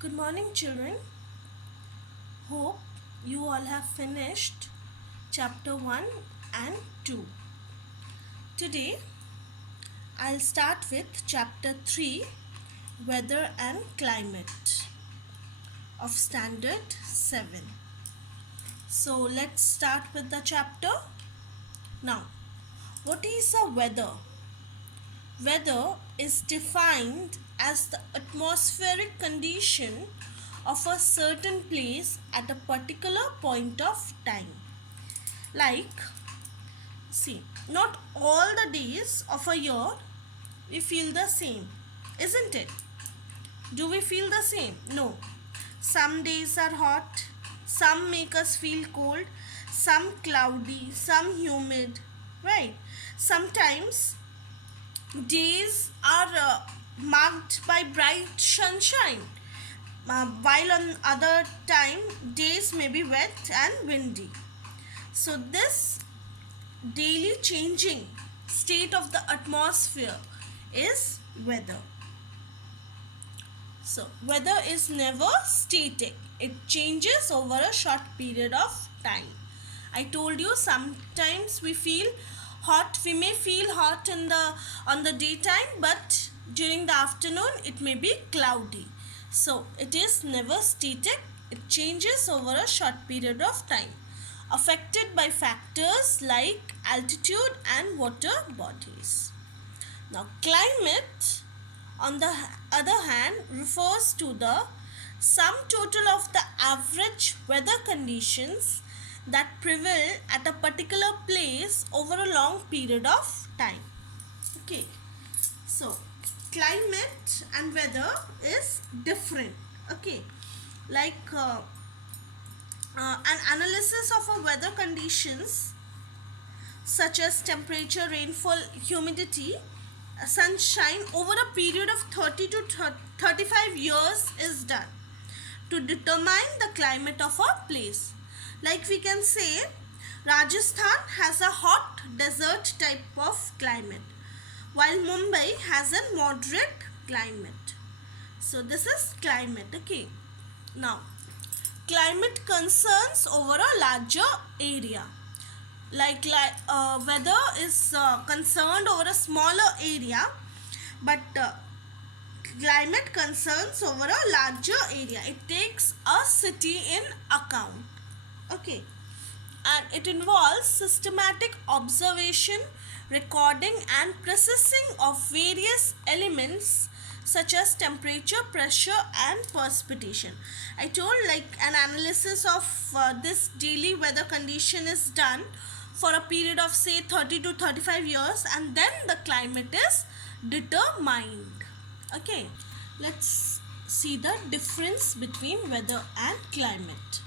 Good morning, children. Hope you all have finished chapter 1 and 2. Today, I'll start with chapter 3, Weather and Climate of Standard 7. So, let's start with the chapter. Now, what is a weather? Weather is defined as the atmospheric condition of a certain place at a particular point of time. Like, see, not all the days of a year we feel the same, isn't it? Do we feel the same? No. Some days are hot, some make us feel cold, some cloudy, some humid, right? Sometimes days are marked by bright sunshine, while on other time days may be wet and windy. So this daily changing state of the atmosphere is weather. So weather is never static. It changes over a short period of time. I told you sometimes we feel hot. We may feel hot on the daytime, but during the afternoon it may be cloudy. So it is never static. It changes over a short period of time, affected by factors like altitude and water bodies. Now, climate, on the other hand, refers to the sum total of the average weather conditions that prevail at a particular place over a long period of time. Okay, so climate and weather is different. Okay, like an analysis of a weather conditions such as temperature, rainfall, humidity, sunshine over a period of 30 to 35 years is done to determine the climate of a place. Like we can say, Rajasthan has a hot desert type of climate, while Mumbai has a moderate climate. So this is climate. Okay. Now, climate concerns over a larger area. Like weather is concerned over a smaller area, but climate concerns over a larger area. It takes a city in account. Okay, and it involves systematic observation, recording and processing of various elements such as temperature, pressure and precipitation. I told like an analysis of this daily weather condition is done for a period of say 30 to 35 years, and then the climate is determined. Okay, let's see the difference between weather and climate.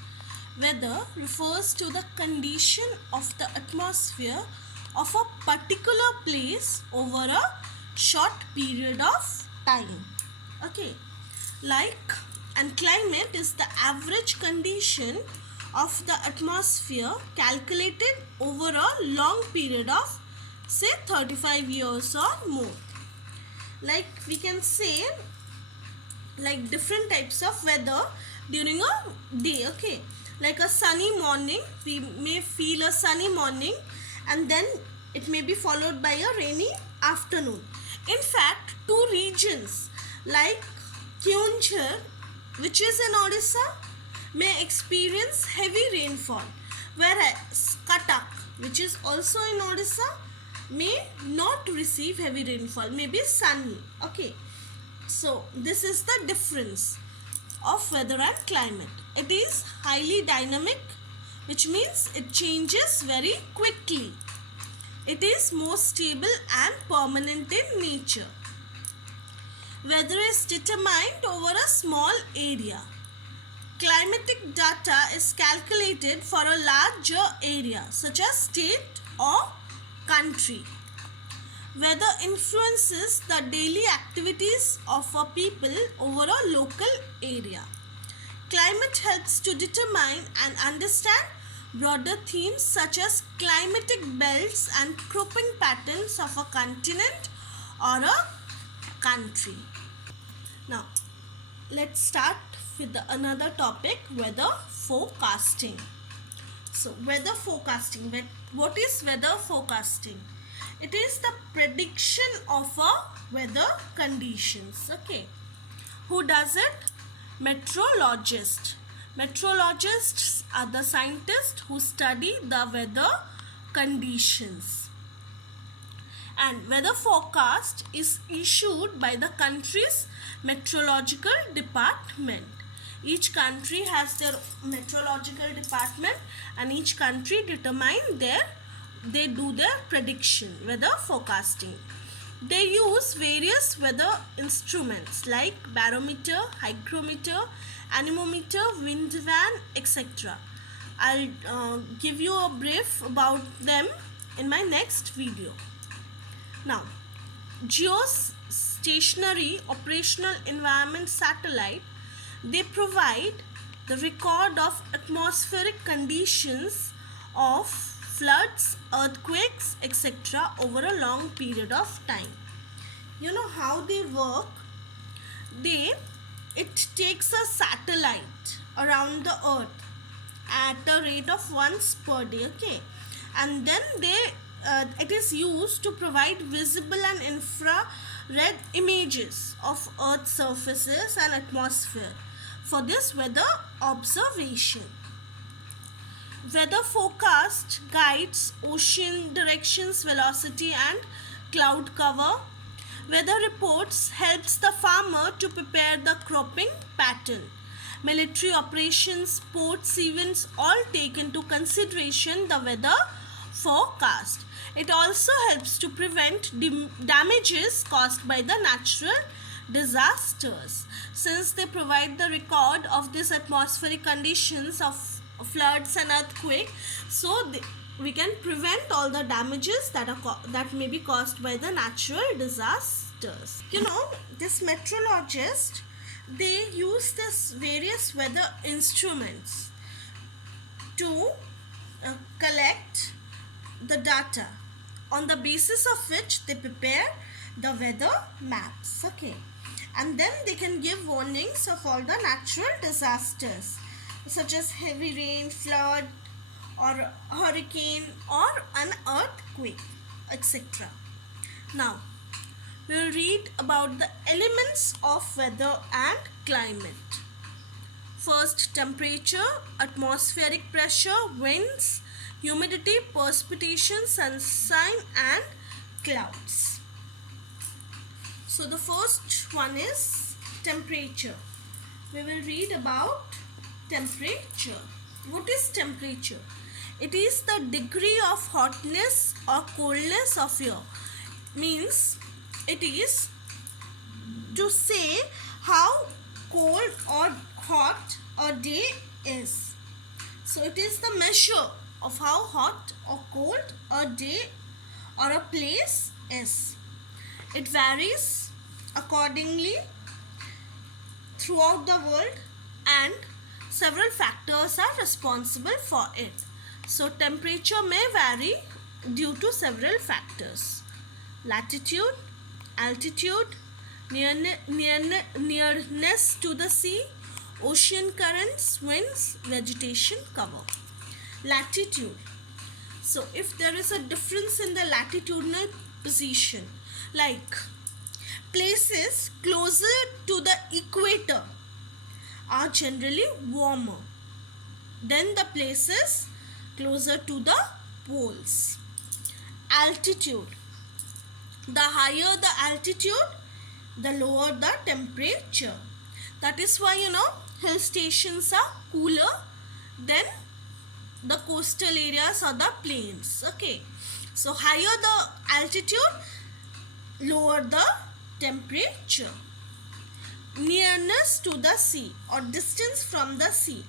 Weather refers to the condition of the atmosphere of a particular place over a short period of time. Okay, like, and climate is the average condition of the atmosphere calculated over a long period of say 35 years or more. Like we can say like different types of weather during a day. Okay, like a sunny morning, we may feel a sunny morning, and then it may be followed by a rainy afternoon. In fact, two regions like Keonjhar, which is in Odisha, may experience heavy rainfall, whereas Cuttack, which is also in Odisha, may not receive heavy rainfall, may be sunny. Okay, so this is the difference of weather and climate. It is highly dynamic, which means it changes very quickly. It is more stable and permanent in nature. Weather is determined over a small area. Climatic data is calculated for a larger area such as state or country. Weather influences the daily activities of a people over a local area. Climate helps to determine and understand broader themes such as climatic belts and cropping patterns of a continent or a country. Now, let's start with another topic, weather forecasting. So weather forecasting, what is weather forecasting? It is the prediction of a weather conditions. Okay, who does it? Meteorologist. Meteorologists are the scientists who study the weather conditions. And weather forecast is issued by the country's meteorological department. Each country has their meteorological department, and each country they do their prediction, weather forecasting. They use various weather instruments like barometer, hygrometer, anemometer, wind van, etc. I'll give you a brief about them in my next video. Now, geostationary operational environment satellite, they provide the record of atmospheric conditions of floods, earthquakes, etc. over a long period of time. You know how they work? It takes a satellite around the earth at a rate of once per day, okay, and then it is used to provide visible and infrared images of earth's surfaces and atmosphere for this weather observation. Weather forecast guides ocean directions, velocity and cloud cover. Weather reports helps the farmer to prepare the cropping pattern. Military operations, sports events all take into consideration the weather forecast. It also helps to prevent damages caused by the natural disasters. Since they provide the record of these atmospheric conditions of floods and earthquake, so we can prevent all the damages that may be caused by the natural disasters. You know, this meteorologist, they use this various weather instruments to collect the data, on the basis of which they prepare the weather maps. Okay, and then they can give warnings of all the natural disasters such as heavy rain, flood, or hurricane, or an earthquake, etc. Now, we will read about the elements of weather and climate. First, temperature, atmospheric pressure, winds, humidity, precipitation, sunshine and clouds. So the first one is temperature. We will read about temperature. What is temperature? It is the degree of hotness or coldness of air. Means it is to say how cold or hot a day is. So it is the measure of how hot or cold a day or a place is. It varies accordingly throughout the world, and several factors are responsible for it. So temperature may vary due to several factors: latitude, altitude, nearness to the sea, ocean currents, winds, vegetation cover. Latitude. So if there is a difference in the latitudinal position, like places closer to the equator are generally warmer than the places closer to the poles. Altitude. The higher the altitude, the lower the temperature. That is why, hill stations are cooler than the coastal areas or the plains. Okay, so higher the altitude, lower the temperature. Nearness to the sea or distance from the sea.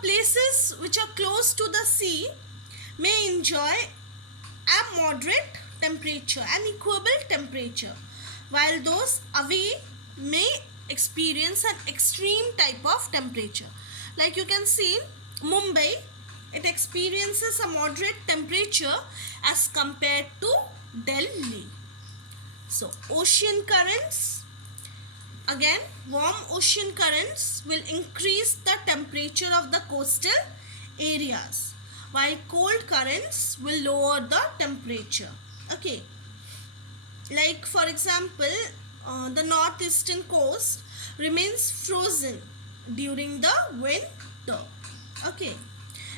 Places which are close to the sea may enjoy a moderate temperature, an equable temperature, while those away may experience an extreme type of temperature. Like you can see, Mumbai, it experiences a moderate temperature as compared to Delhi. So, ocean currents. Again, warm ocean currents will increase the temperature of the coastal areas, while cold currents will lower the temperature. Okay, like for example, the northeastern coast remains frozen during the winter. Okay,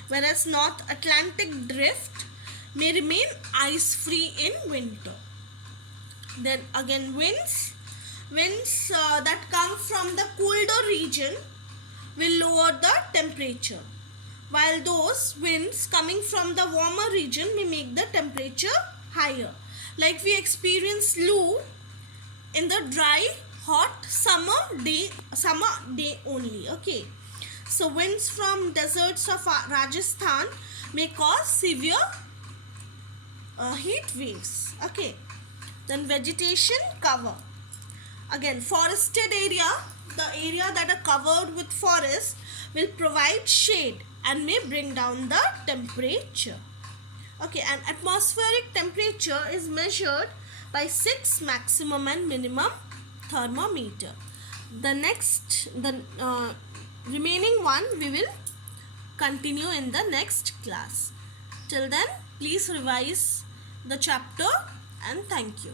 whereas North Atlantic drift may remain ice free in winter. Then again, winds that come from the colder region will lower the temperature, while those winds coming from the warmer region may make the temperature higher. Like we experience Loo in the dry hot summer day only. Okay, so winds from deserts of Rajasthan may cause severe heat waves. Okay, then vegetation cover. Again, forested area, the area that are covered with forest will provide shade and may bring down the temperature. Okay, and atmospheric temperature is measured by 6 maximum and minimum thermometer. The remaining one we will continue in the next class. Till then, please revise the chapter and thank you.